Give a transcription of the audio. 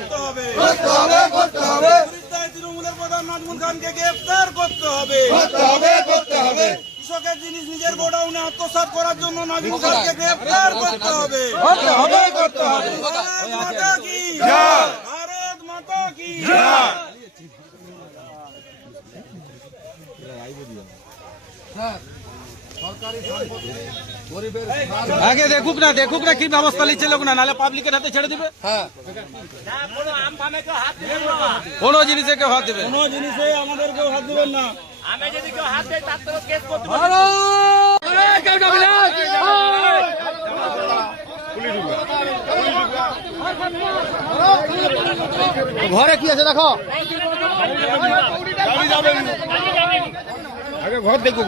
করতে হবে করতে হবে করতে হবে তৃণমূলের প্রধান নাজমুল খানকে গ্রেফতার করতে হবে করতে হবে করতে হবে কৃষকের জিনিস নিজের গোডাউনে আত্মসাৎ করার জন্য নাজমুল খানকে গ্রেফতার করতে হবে করতে হবে করতে হবে ভারত মাতা কি জয়। ভারত মাতা কি আগে দেখুক না কি ব্যবস্থা নিচ্ছে লোক না, নাহলে পাবলিকের হাতে ছেড়ে দিবে। কোনো জিনিসে কেউ হাত দেবে না। কোনো জিনিসে আমাদের কেউ হাত দিবেন না। ঘরে কি আছে দেখো, আগে ঘর দেখো।